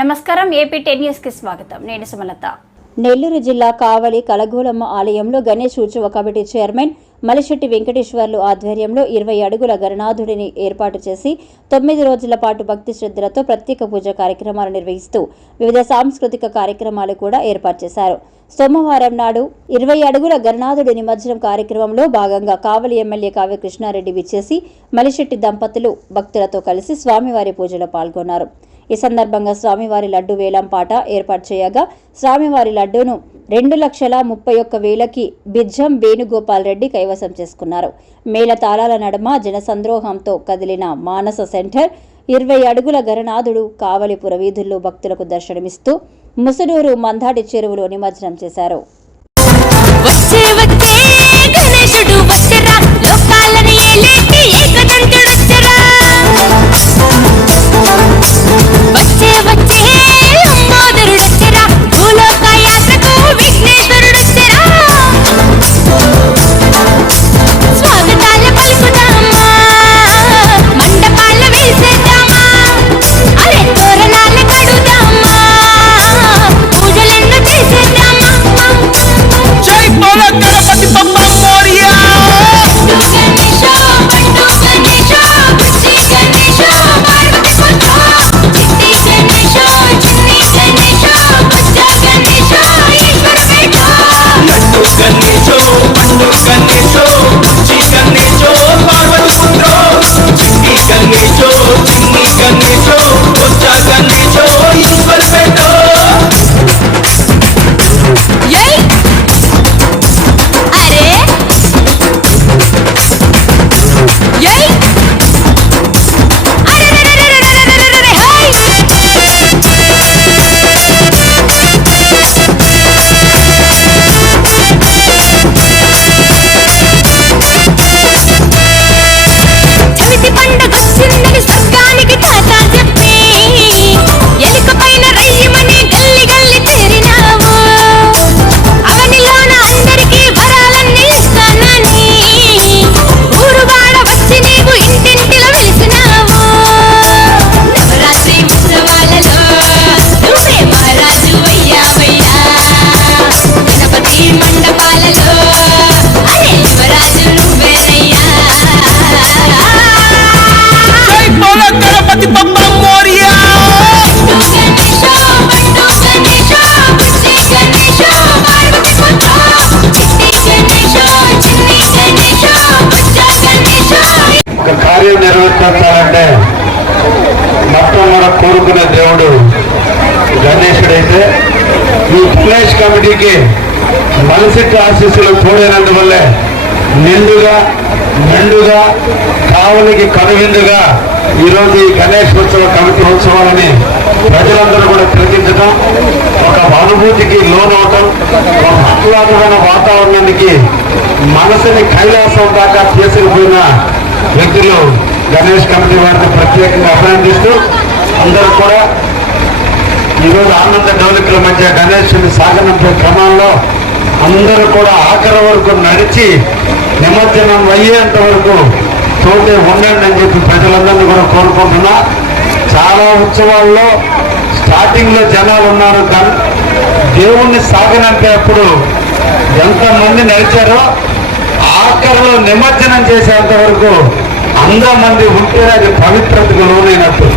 నమస్కారం AP ten న్యూస్కి స్వాగతం. నేను సుమలత. నెల్లూరు జిల్లా కావలి కలగూలమ్మ ఆలయంలో గణేష్ ఉత్సవ కమిటీ చైర్మన్ మలిశెట్టి వెంకటేశ్వర్లు ఆధ్వర్యంలో ఇరవై అడుగుల గణనాథుడిని ఏర్పాటు చేసి తొమ్మిది రోజుల పాటు భక్తి శ్రద్ధలతో ప్రత్యేక పూజ కార్యక్రమాలు నిర్వహిస్తూ వివిధ సాంస్కృతిక కార్యక్రమాలు కూడా ఏర్పాటు చేశారు. సోమవారం నాడు ఇరవై అడుగుల గణనాథుడి నిమజ్జనం కార్యక్రమంలో భాగంగా కావలి ఎమ్మెల్యే కావ్య కృష్ణారెడ్డి విచ్చేసి మలిశెట్టి దంపతులు భక్తులతో కలిసి స్వామివారి పూజలో పాల్గొన్నారు. ఈ సందర్భంగా స్వామివారి లడ్డు వేలం పాట ఏర్పాటు చేయగా స్వామివారి లడ్డూను రెండు లక్షల ముప్పై ఒక్క వేలకి బిజ్జం వేణుగోపాల్ రెడ్డి కైవసం చేసుకున్నారు. మేళ తాళాల నడుమ జనసంద్రోహంతో కదిలిన మానస సెంటర్ ఇరవై అడుగుల గరనాథుడు కావలిపుర వీధుల్లో భక్తులకు దర్శనమిస్తూ ముసునూరు మందాటి చెరువులో నిమజ్జనం చేశారు. la cara. కార్యం మొత్తం మనం కోరుకునే దేవుడు గణేశుడైతే ఈ గణేష్ కమిటీకి మలసిట్టి ఆశీస్సులు తోడైనందువల్లే నిండుగా మెండుగా కావలికి కనువిందుగా ఈరోజు ఈ గణేష్ ఉత్సవ కమిటీ ఉత్సవాలని ప్రజలందరూ కూడా తిలకించడం ఒక అనుభూతికి లోనవటం ఒక ఆహ్లాదమైన వాతావరణానికి మనసుని కైలాసం దాకా తీసుకుపోయిన వ్యక్తులు గణేష్ కమిటీ వారిని ప్రత్యేకంగా అభినందిస్తూ అందరూ కూడా ఈరోజు ఆనంద డెవలప్ల మధ్య గణేషుని సాగనంపే క్రమంలో అందరూ కూడా ఆఖరి వరకు నడిచి నిమజ్జనం అయ్యేంత వరకు తోటే ఉండండి అని చెప్పి ప్రజలందరినీ కూడా కోరుకుంటున్నా. చాలా ఉత్సవాల్లో స్టార్టింగ్లో జనాలు ఉన్నారు కానీ దేవుణ్ణి సాగనంపేటప్పుడు ఎంతమంది నడిచారో ఆఖరిలో నిమజ్జనం చేసేంత వరకు అంద మంది ఉంటే అది పవిత్రతకు లోనైనట్టు.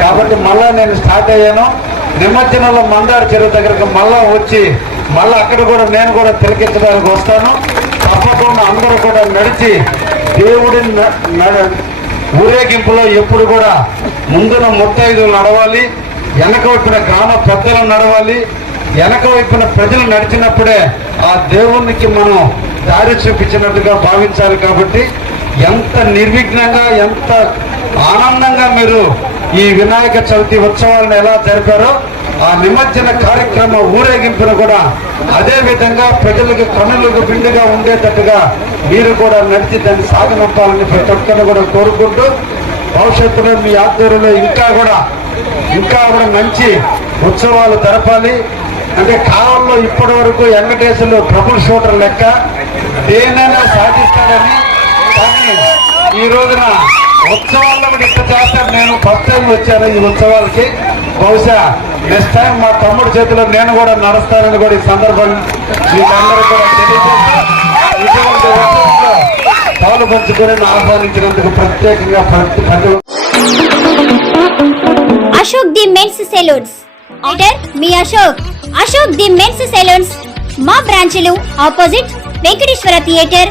కాబట్టి మళ్ళా నేను స్టార్ట్ అయ్యాను. నిమజ్జనంలో మందార చెరువు దగ్గరకు మళ్ళా వచ్చి మళ్ళీ అక్కడ కూడా నేను కూడా తిలకించడానికి వస్తాను. తప్పకుండా అందరూ కూడా నడిచి దేవుడి ఊరేగింపులో ఎప్పుడు కూడా ముందున ముత్తైదులు నడవాలి వెనక వైపున గ్రామ పెద్దలు నడవాలి వెనక వైపున ప్రజలు నడిచినప్పుడే ఆ దేవునికి మనం దారి చూపించినట్టుగా భావించాలి కాబట్టి ఎంత నిర్విఘ్నంగా ఎంత ఆనందంగా మీరు ఈ వినాయక చవితి ఉత్సవాలను ఎలా జరిపారో ఆ నిమజ్జన కార్యక్రమ ఊరేగింపును కూడా అదే విధంగా ప్రజలకు కనులకు బిండుగా ఉండేటట్టుగా మీరు కూడా నడిచి దాన్ని సాగనంపాలని ప్రతి ఒక్కరిని కూడా కోరుకుంటూ భవిష్యత్తులో మీ ఆధ్వర్యంలో ఇంకా కూడా ఇంకా కూడా మంచి ఉత్సవాలు జరపాలి. అంటే కాలంలో ఇప్పటి వరకు వెంకటేశ్వరులు ట్రబుల్ షూటర్ లెక్క దేనైనా సాధిస్తారని ఈ రోజున ఉత్సవాల్లో కూడా చేస్తాను. నేను ఫస్ట్ టైం వచ్చాను ఈ ఉత్సవాలకి. బహుశా నెక్స్ట్ టైం మా తమ్ముడు చేతిలో నేను కూడా నడుస్తానని కూడా ఈ సందర్భం మీకందరూ కూడా తెలియజేస్తాను పాలు పంచుకొని ఆహ్వానించినందుకు ప్రత్యేకంగా ప్రతి ప్రతి Ashok the men's salons order me Ashok Ashok the men's salons మా బ్రాంచ్లు opposite Venkateswara theatre.